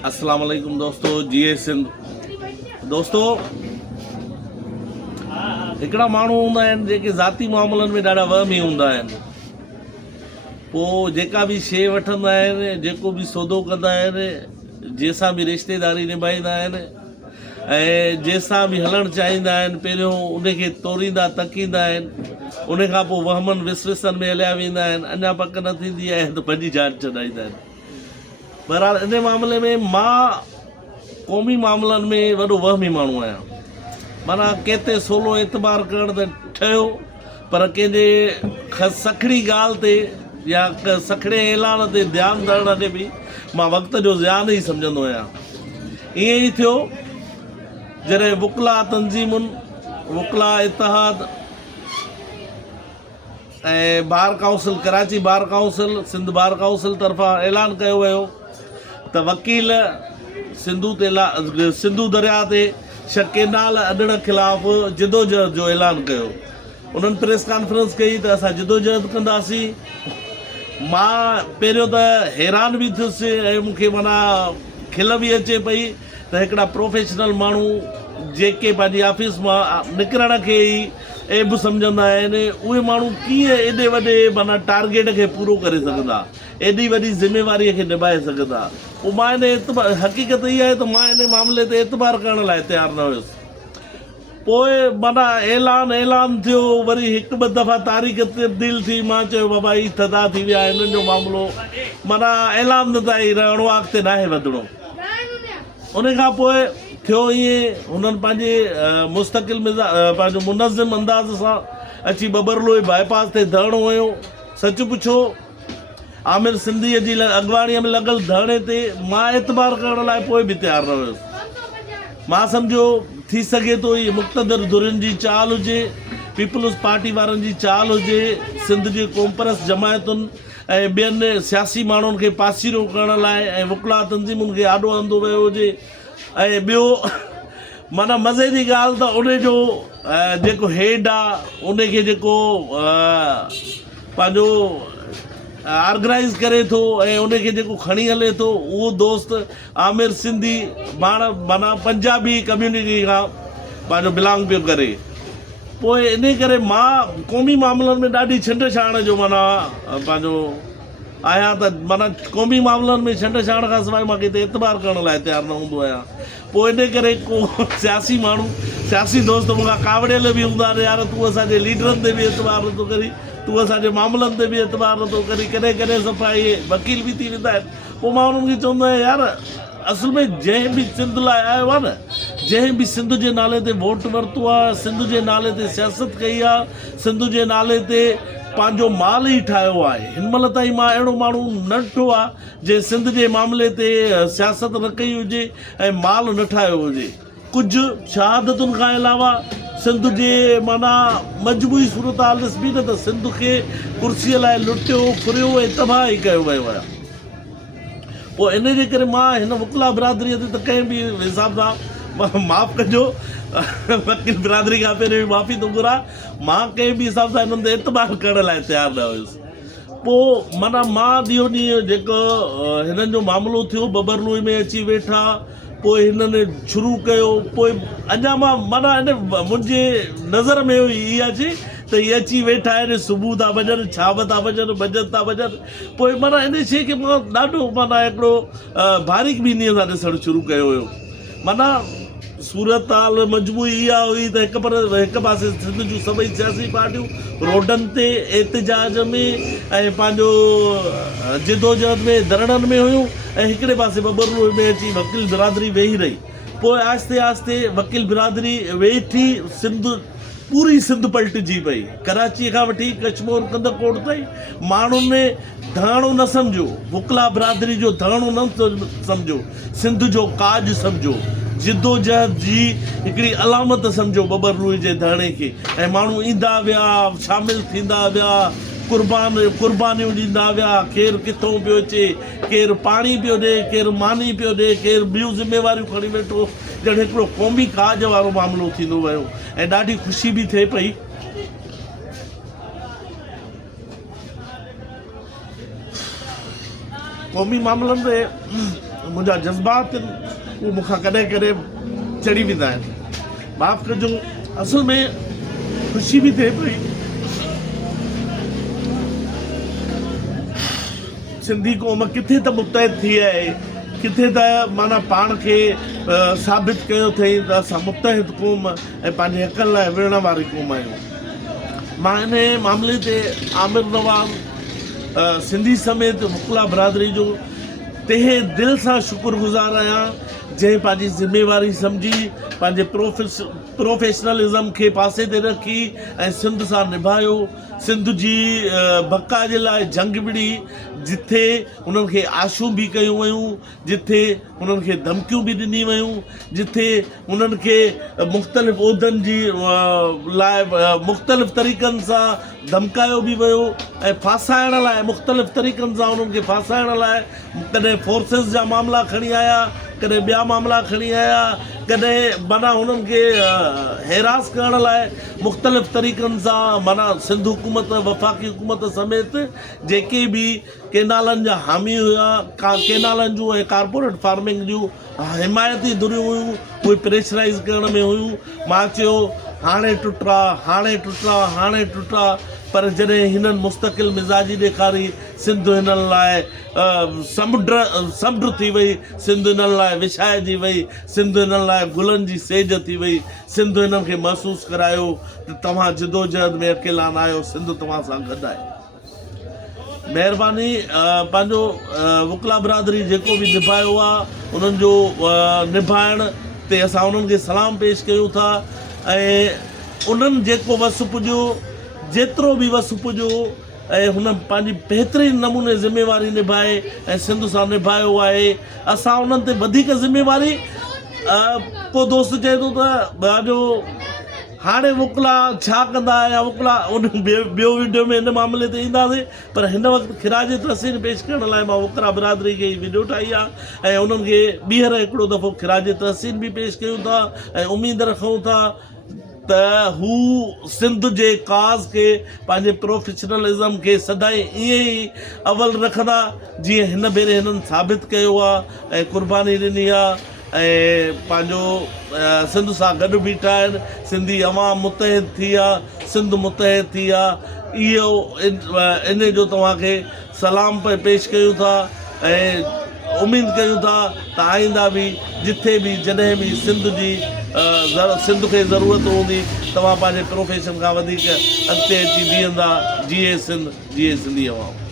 अस्सलाम वालेकुम दोस्तों। जीए सिंध दोस्तों, हिकिड़ा माण्हू हूंदा आहिनि जेके ज़ाती मामलनि में ॾाढा वहमी हूंदा आहिनि। पोइ जेका बि शइ वठंदा आहिनि, जेको बि सौदो कंदा आहिनि, जंहिंसां बि रिश्तेदारी निभाईंदा आहिनि ऐं जंहिंसां बि हलणु चाहींदा आहिनि, पहिरियों उनखे तोरींदा तकींदा आहिनि। उन खां पोइ वहमनि विसविसनि में हलिया वेंदा आहिनि। अञा पक न थींदी आहे त पंहिंजी जान छॾाईंदा आहिनि। बहरहाल इन मामले में मां क़ौमी मामलनि में वॾो वहमी माण्हू आहियां। माना केते सोलो एतबार करण त ठहियो, पर कंहिंजे सखड़ी ॻाल्हि ते या सखड़े ऐलान ते ध्यानु ॾियण ते बि मां वक़्त जो ज़ियान ई सम्झंदो आहियां। ईअं ई थियो जॾहिं वुकला तंज़ीमुनि, वुकला इतिहाद ऐं bar council, Karachi bar council, Sindh bar council तरफ़ां ऐलान कयो वियो त वकील सिंधू दरिया ते शकेनाल अॾण ख़िलाफ़ु जिदोजहद जो ऐलान कयो। उन्हनि प्रेस कॉन्फ्रेंस कई त असां जिदोजहद कंदासीं। मां पहिरियों त हैरान बि थियुसि ऐं मूंखे माना खिल बि अचे पई त हिकिड़ा प्रोफेशनल माण्हू जेके पंहिंजी ऑफिस मां निकिरण खे ई एब सम्झंदा आहिनि, उहे माण्हू कीअं एॾे वॾे माना टारगेट खे पूरो करे सघंदा, एॾी वॾी ज़िम्मेवारीअ खे निभाए सघंदा। पोइ मां हक़ीक़त इहा आहे त मां इन मामले ते एतबार करण लाइ तयारु न हुयुसि। पोइ माना ऐलान थियो, वरी हिकु ॿ दफ़ा तारीख़ तब्दील थी। मां चयो बाबा ही थदा थी विया, हिननि जो मामिलो माना ऐलान ताईं रहणो आहे, अॻिते नाहे वधिणो। उन खां पोइ थियो ईअं, हुननि पंहिंजे मुस्तक़िल पंहिंजो मुनज़िम अंदाज़ सां अची बबरलोई बाईपास ते धरणो हुयो। सच पुछो, आमिर सिंधीअ जी अॻवाणीअ में लॻल धरणे ते मां एतबार करण लाइ पोइ बि तयारु न हुयुसि। मां सम्झो थी सघे थो इहे मुक़्तदर धुरियुनि जी चाल हुजे, पीपल्स पार्टी वारनि जी चाल हुजे, सिंध जे कोमपरस जमायतुनि ऐं ॿियनि सियासी माण्हुनि खे पासीरो करण लाइ ऐं वुकला तंज़ीमुनि खे आॾो हंधो वियो हुजे। ऐं ॿियो माना मज़े जी ॻाल्हि त उनजो जेको हेड आहे, उनखे जेको पंहिंजो ऑर्गेनाइज़ करे थो ऐं उनखे जेको खणी हले थो, उहो दोस्त आमिर सिंधी माना पंजाबी कम्यूनिटी खां पंहिंजो बिलोंग पियो करे। पोइ इन करे मां क़ौमी मामलनि में ॾाढी छंड छाण जो माना पंहिंजो आहियां त माना क़ौमी मामलनि में छंड छाण खां सवाइ मां किथे एतबार करण लाइ तयारु न हूंदो आहियां। पोइ इन करे को सियासी माण्हू, सियासी दोस्त मूंखां कावड़ियल बि हूंदा आहिनि, यार तूं असांजे लीडरनि ते बि एतबार नथो करी, तूं असांजे मामलनि ते बि एतबार नथो करी, कॾहिं कॾहिं सफ़ा इहे वकील बि थी वेंदा आहिनि। पोइ मां उन्हनि खे चवंदो आहियां, यार असल में जंहिं बि सिंध लाइ आयो आहे न, जंहिं बि सिंध जे नाले ते वोट वरितो आहे, सिंध जे नाले ते सियासत कई आहे, सिंध जे नाले ते पंहिंजो माल ई ठाहियो आहे। हिन महिल ताईं मां अहिड़ो माण्हू न ॾिठो आहे जंहिं सिंध जे मामले ते सियासत न कई हुजे ऐं माल न ठाहियो हुजे। कुझु शहादतुनि खां अलावा सिंध जे माना मजबूरी सूरत हाल ॾिसबी न त सिंध खे कुर्सीअ लाइ लुटियो फुरियो ऐं तबाह ई कयो वियो आहे। पोइ इन जे करे मां हिन वुकला बिरादरीअ ते त कंहिं बि हिसाब सां माफ़ु कजो, वकील बिरादरी खां पहिरियों बि माफ़ी थो घुरां, मां कंहिं बि हिसाब सां हिननि ते एतबार करण लाइ तयारु न हुयुसि। पोइ माना मां ॾींहों ॾींहुं जेको हिननि जो मामिलो थियो, बबरलोई में अची वेठा, पोइ हिननि शुरू कयो। पोइ अञा मां माना इन मुंहिंजे नज़र में इहा अचे त इहे अची वेठा आहिनि, सुबुह था वञनि, छाव था वञनि, मंझंदि था वञनि। पोइ माना इन शइ खे मां ॾाढो माना हिकिड़ो बारीक बीनीअ सां ॾिसणु शुरू कयो हुयो। माना सूरत हाल मजबूरी इहा हुई त हिकु पासे सिंध जूं सभई सियासी पार्टियूं रोडनि ते एतिजाज में ऐं पंहिंजो जिदोजहद में धरणनि में हुयूं, ऐं हिकिड़े पासे बबरलोई में अची वकील बिरादरी वेही रही। पोइ आहिस्ते आहिस्ते वकील बिरादरी वेठी, पूरी सिंध पलटिजी पई। कराचीअ खां वठी कचमोर कंदकोट ताईं माण्हुनि धरणो न सम्झो, वुकला बिरादरी जो धरणो न सम्झो, सिंध जो काज सम्झो, जिदोजहद जी हिकिड़ी अलामत सम्झो बबरलोई जे धरणे खे। ऐं माण्हू ईंदा विया, शामिलु थींदा विया, कुर्बानियूं ॾींदा विया। केरु किथां पियो अचे, केरु पाणी पियो ॾिए, केरु मानी पियो ॾिए, केरु ॿियूं ज़िम्मेवारियूं खणी वेठो। ॼण हिकिड़ो क़ौमी काज वारो मामिलो थींदो वियो ऐं ॾाढी ख़ुशी बि थिए पई। क़ौमी मामलनि ते मुंहिंजा जज़्बात आहिनि उहे मूंखां कॾहिं कॾहिं चढ़ी वेंदा आहिनि। माफ़ु कजो, असल में ख़ुशी बि थिए पई सिंधी क़ौम किथे त मुतहद थी आहे, किथे त माना पाण खे साबित कयो अथई त असां मुतहद क़ौम ऐं पंहिंजे हक़नि लाइ विढ़ण वारी क़ौम आहियूं। मां इन मामले ते आमिर नवाज़ सिंधी समेत वकला बिरादरी जो तहे दिलि सां शुक्रगुज़ार आहियां, जंहिं पंहिंजी ज़िम्मेवारी सम्झी पंहिंजे प्रोफेशनलिज़म खे पासे ते रखी ऐं सिंध सां निभायो। सिंध जी बका जे लाइ जंग विड़ी, जिथे उन्हनि खे आशूं बि कयूं वयूं, जिथे उन्हनि खे धमकियूं बि ॾिनी वयूं, जिथे उन्हनि खे मुख़्तलिफ़ उहिदनि जी लाइ मुख़्तलिफ़ तरीक़नि सां धमकायो बि वियो ऐं फासाइण लाइ मुख़्तलिफ़ तरीक़नि सां उन्हनि खे फासाइण लाइ कॾहिं फोर्सिस जा मामला खणी आया, कॾहिं ॿिया मामला खणी आया, कॾहिं माना उन्हनि खे हैरास करण लाइ मुख़्तलिफ़ तरीक़नि सां माना सिंध हुकूमत वफ़ाक़ी हुकूमत समेत जेके बि केनालनि जा हामी हुआ, केनालनि जूं ऐं कारपोरेट फार्मिंग जूं हिमायती धुरियूं हुयूं, उहे प्रेशराइज़ करण में हुयूं। मां चयो हाणे टुटा, हाणे टुटा, हाणे टुटा, पर जॾहिं हिननि मुस्तक़िल मिज़ाजी ॾेखारी, सिंध हिननि लाइ समुंड थी वई, सिंध हिननि लाइ विछाइजी वई, सिंध हिननि लाइ गुलनि जी सेज थी वई, सिंध हिननि खे महसूसु करायो त तव्हां जिदोजहद में अकेला न आहियो, सिंध तव्हां सां गॾु आहे। महिरबानी, पंहिंजो वकला बिरादरी जेको बि निभायो आहे उन्हनि जो निभाइण ते असां उन्हनि खे सलाम पेश कयूं था ऐं उन्हनि जेको वस पुॼो, जेतिरो बि वस पुॼो ऐं हुन पंहिंजी बहितरीन नमूने ज़िम्मेवारी निभाए ऐं सिंध सां निभायो आहे। असां उन्हनि ते वधीक ज़िम्मेवारी, को दोस्त चए थो त पंहिंजो हाणे वकला छा कंदा या वकला उन ॿियो वीडियो में हिन मामले ते ईंदासीं, पर हिन वक़्तु खिराज तहसीन पेश करण लाइ मां वकला बिरादरी खे वीडियो ठाही आहे ऐं उन्हनि खे ॿीहर हिकिड़ो दफ़ो खिराज तहसीन बि पेश कयूं था ऐं उमेदु रखूं था त हू सिंध जे काज़ खे पंहिंजे प्रोफेशनलिज़म खे सदाईं ईअं ई अवल रखंदा जीअं हिन भेरे हिननि साबित कयो आहे ऐं क़ुर्बानी ॾिनी आहे ऐं पंहिंजो सिंध सां गॾु बीठा आहिनि। सिंधी अवाम मुतहद थी आहे, सिंध मुतहद थी आहे। इहो इन जो तव्हांखे सलाम पेश कयूं था ऐं उमेदु कयूं था त आईंदा बि जिथे बि जॾहिं बि सिंध खे ज़रूरत हूंदी तव्हां पंहिंजे प्रोफेशन खां वधीक अॻिते अची बीहंदा। जीए सिंध, जीए सिंधी अवाम।